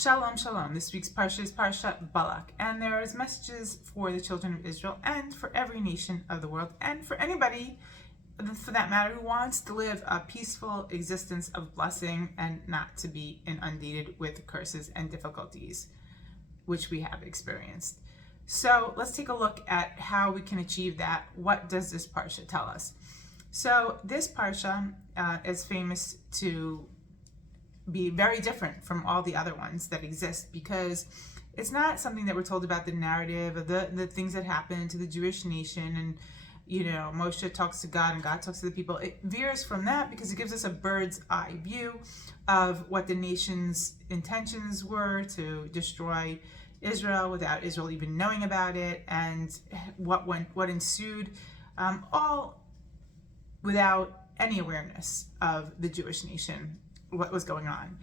Shalom, shalom. This week's Parsha is Parshat Balak, and there is messages for the children of Israel and for every nation of the world and for anybody, for that matter, who wants to live a peaceful existence of blessing and not to be inundated with curses and difficulties, which we have experienced. So let's take a look at how we can achieve that. What does this Parsha tell us? So this Parsha is famous to be very different from all the other ones that exist, because it's not something that we're told about the narrative of the things that happened to the Jewish nation, and Moshe talks to God and God talks to the people. It veers from that because it gives us a bird's eye view of what the nation's intentions were to destroy Israel without Israel even knowing about it, and what ensued, all without any awareness of the Jewish nation, what was going on.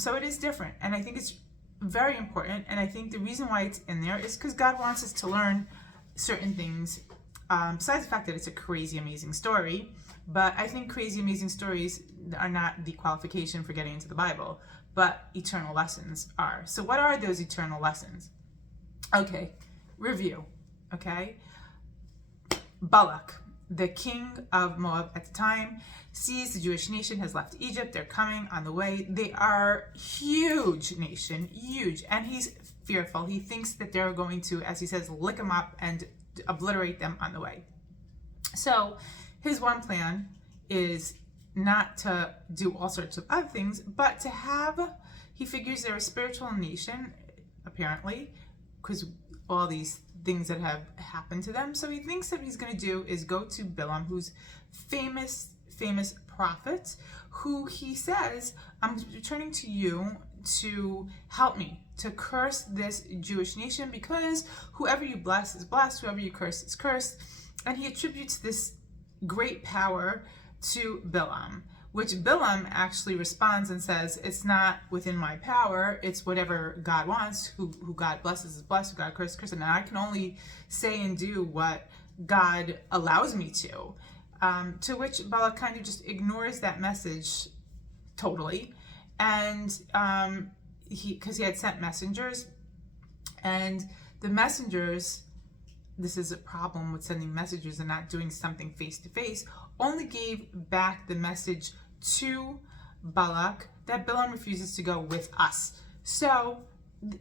So it is different, and I think it's very important, and I think the reason why it's in there is because God wants us to learn certain things, besides the fact that it's a crazy amazing story. But I think crazy amazing stories are not the qualification for getting into the Bible, but eternal lessons are. So what are those eternal lessons? Okay, review. Okay, Balak, the king of Moab at the time, sees the Jewish nation has left Egypt. They're coming on the way. They are huge nation, huge. And he's fearful. He thinks that they're going to, as he says, lick them up and obliterate them on the way. So his one plan is not to do all sorts of other things, but to have, he figures they're a spiritual nation, apparently, because all these things that have happened to them. So he thinks that what he's going to do is go to Bilam, who's famous prophet, who he says, I'm returning to you to help me to curse this Jewish nation, because whoever you bless is blessed, whoever you curse is cursed. And he attributes this great power to Bilam, which Bilam actually responds and says, it's not within my power, it's whatever God wants. Who God blesses is blessed, who God curses is cursed, and I can only say and do what God allows me to. To which Balak kind of just ignores that message totally, and because he had sent messengers, and the messengers, this is a problem with sending messengers and not doing something face to face, only gave back the message to Balak that Bilam refuses to go with us. So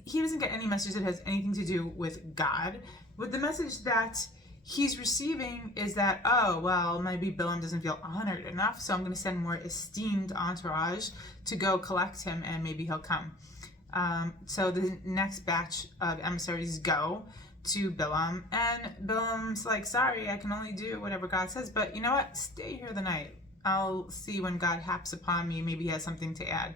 he doesn't get any message that has anything to do with God. But the message that he's receiving is that, oh, well, maybe Bilam doesn't feel honored enough, so I'm going to send more esteemed entourage to go collect him, and maybe he'll come. So the next batch of emissaries go to Bilam, and Bilam's like, sorry, I can only do whatever God says, but you know what? Stay here the night. I'll see when God haps upon me. Maybe he has something to add.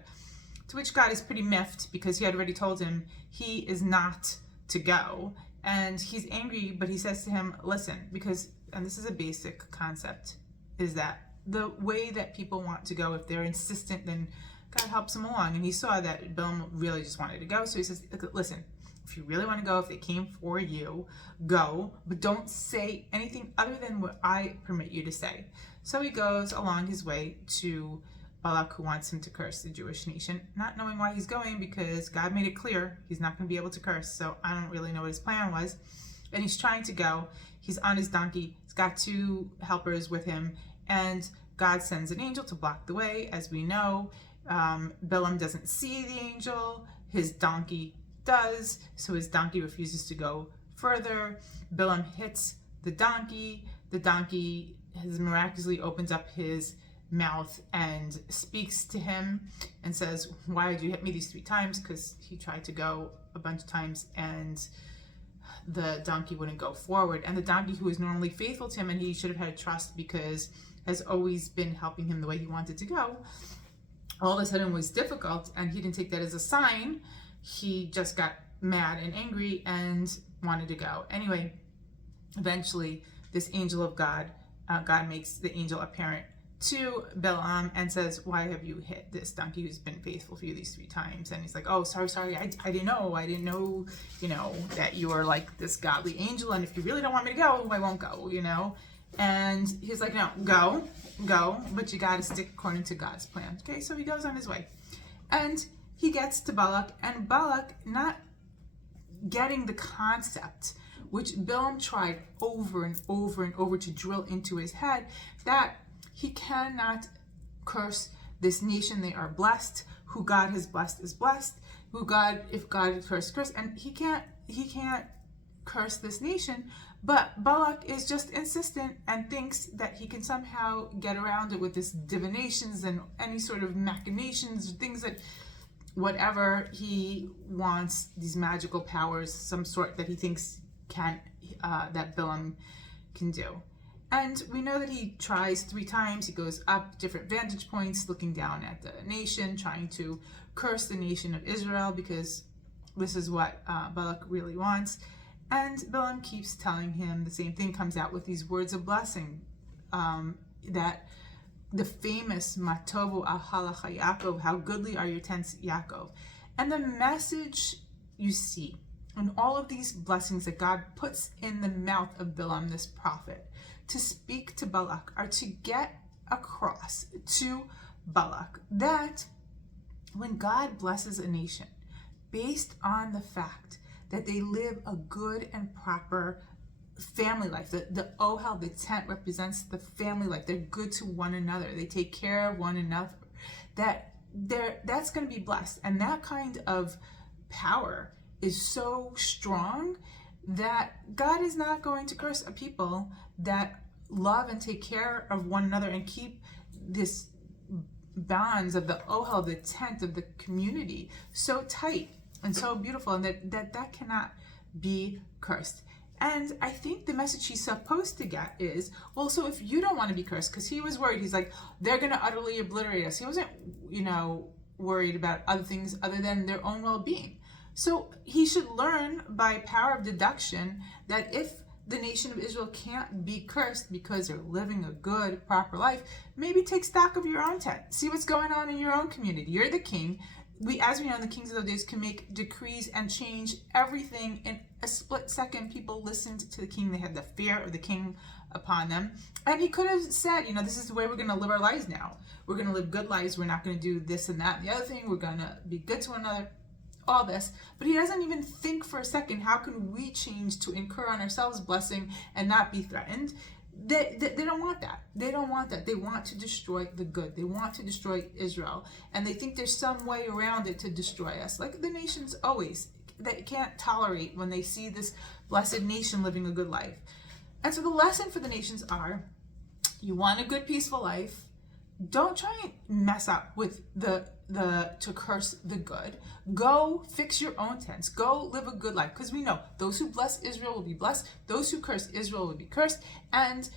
To which God is pretty miffed, because he had already told him he is not to go. And he's angry, but he says to him, listen, because, and this is a basic concept, is that the way that people want to go, if they're insistent, then God helps them along. And he saw that Bilam really just wanted to go. So he says, listen, if you really want to go, if they came for you, go, but don't say anything other than what I permit you to say. So he goes along his way to Balak, who wants him to curse the Jewish nation, not knowing why he's going, because God made it clear he's not going to be able to curse. So I don't really know what his plan was. And he's trying to go. He's on his donkey. He's got two helpers with him. And God sends an angel to block the way. As we know, Bilam doesn't see the angel. His donkey does. So his donkey refuses to go further. Bilam hits the donkey. The donkey miraculously opens up his mouth and speaks to him and says, why did you hit me these 3 times? Because he tried to go a bunch of times and the donkey wouldn't go forward. And the donkey, who is normally faithful to him and he should have had trust because has always been helping him the way he wanted to go, all of a sudden was difficult, and he didn't take that as a sign. He just got mad and angry and wanted to go. Anyway, eventually this angel of God, God makes the angel apparent to Bilam and says, why have you hit this donkey who's been faithful for you these 3 times? And he's like, oh, sorry, I didn't know, that you are like this godly angel, and if you really don't want me to go, I won't go, And he's like, no, go, but you got to stick according to God's plan. Okay, so he goes on his way. And he gets to Balak, and Balak, not getting the concept, which Bilam tried over and over and over to drill into his head, that he cannot curse this nation. They are blessed. Who God has blessed is blessed. If God is cursed, and he can't curse this nation. But Balak is just insistent and thinks that he can somehow get around it with this divinations and any sort of machinations, things that, whatever he wants, these magical powers, some sort that he thinks that Bilam can do. And we know that he tries 3 times. He goes up different vantage points, looking down at the nation, trying to curse the nation of Israel, because this is what Balak really wants. And Bilam keeps telling him the same thing, comes out with these words of blessing, that the famous Matovu Ahalacha Yaakov, how goodly are your tents, Yaakov. And the message you see in all of these blessings that God puts in the mouth of Bilam, this prophet, to speak to Balak, are to get across to Balak that when God blesses a nation based on the fact that they live a good and proper family life, the ohel, the tent, represents the family life. They're good to one another. They take care of one another. That's going to be blessed. And that kind of power is so strong that God is not going to curse a people that love and take care of one another and keep this bonds of the ohel, the tent of the community, so tight and so beautiful, and that cannot be cursed. And I think the message he's supposed to get is, well, so if you don't want to be cursed, because he was worried, he's like, they're going to utterly obliterate us. He wasn't, worried about other things other than their own well-being. So he should learn by power of deduction that if the nation of Israel can't be cursed because they're living a good, proper life, maybe take stock of your own tent. See what's going on in your own community. You're the king. As we know, the kings of those days can make decrees and change everything in a split second. People listened to the king. They had the fear of the king upon them. And he could have said, this is the way we're going to live our lives now. We're going to live good lives. We're not going to do this and that and the other thing. We're going to be good to one another. All this, but he doesn't even think for a second, how can we change to incur on ourselves blessing and not be threatened? They don't want that. They don't want that. They want to destroy the good. They want to destroy Israel, and they think there's some way around it to destroy us, like the nations always. They can't tolerate when they see this blessed nation living a good life. And so the lesson for the nations are, you want a good, peaceful life, don't try and mess up with to curse the good. Go fix your own tents. Go live a good life. Because we know those who bless Israel will be blessed. Those who curse Israel will be cursed. And,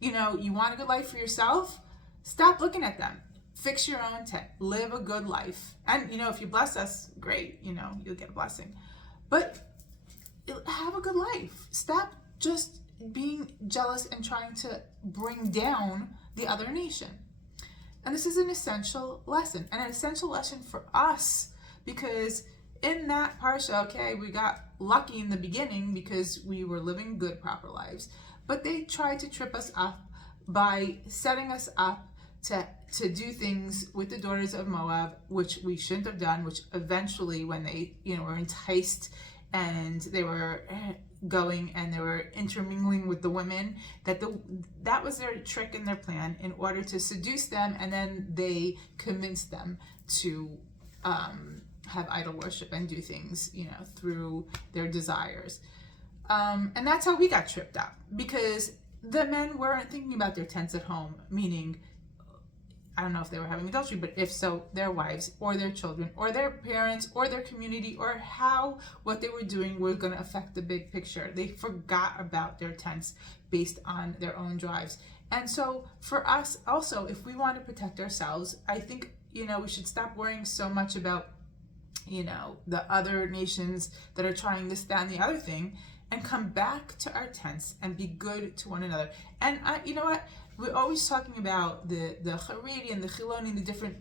you want a good life for yourself? Stop looking at them. Fix your own tent. Live a good life. And, if you bless us, great. You'll get a blessing. But have a good life. Stop just being jealous and trying to bring down the other nation. And this is an essential lesson, and an essential lesson for us, because in that parsha, we got lucky in the beginning because we were living good, proper lives, but they tried to trip us up by setting us up to do things with the daughters of Moab, which we shouldn't have done, which eventually, when they, were enticed and they were going and they were intermingling with the women, that was their trick and their plan in order to seduce them, and then they convinced them to have idol worship and do things through their desires, and that's how we got tripped up, because the men weren't thinking about their tents at home, meaning, I don't know if they were having adultery, but if so, their wives or their children or their parents or their community, or how what they were doing was going to affect the big picture. They forgot about their tents based on their own drives. And so for us also, if we want to protect ourselves, I think, we should stop worrying so much about, the other nations that are trying this, that, and the other thing, and come back to our tents and be good to one another. And we're always talking about the Haredi and the Chiloni,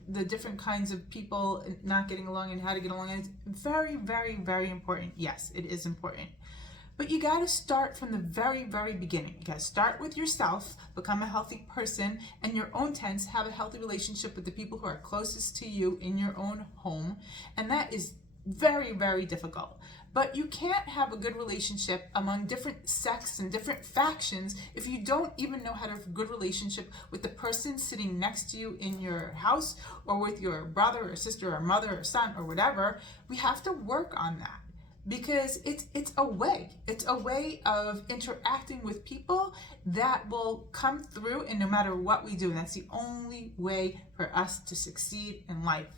the different kinds of people not getting along and how to get along. And it's very, very, very important. Yes, it is important. But you got to start from the very, very beginning. You got to start with yourself, become a healthy person, and your own tents, have a healthy relationship with the people who are closest to you in your own home. And that is very, very difficult. But you can't have a good relationship among different sects and different factions if you don't even know how to have a good relationship with the person sitting next to you in your house, or with your brother or sister or mother or son or whatever. We have to work on that, because it's a way of interacting with people that will come through, and no matter what we do, and that's the only way for us to succeed in life.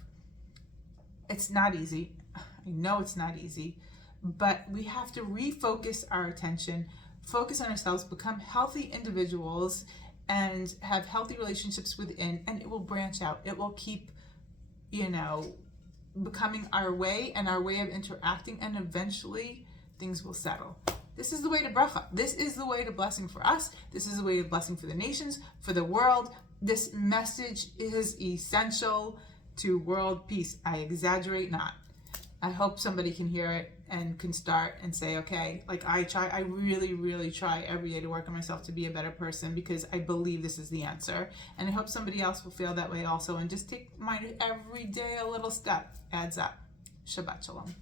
It's not easy. I know it's not easy, but we have to refocus our attention, focus on ourselves, become healthy individuals, and have healthy relationships within, and it will branch out. It will keep, becoming our way and our way of interacting, and eventually things will settle. This is the way to bracha. This is the way to blessing for us. This is the way to blessing for the nations, for the world. This message is essential to world peace. I exaggerate not. I hope somebody can hear it and can start and say, okay, like I really, really try every day to work on myself to be a better person, because I believe this is the answer. And I hope somebody else will feel that way also, and just take mind every day a little step adds up. Shabbat Shalom.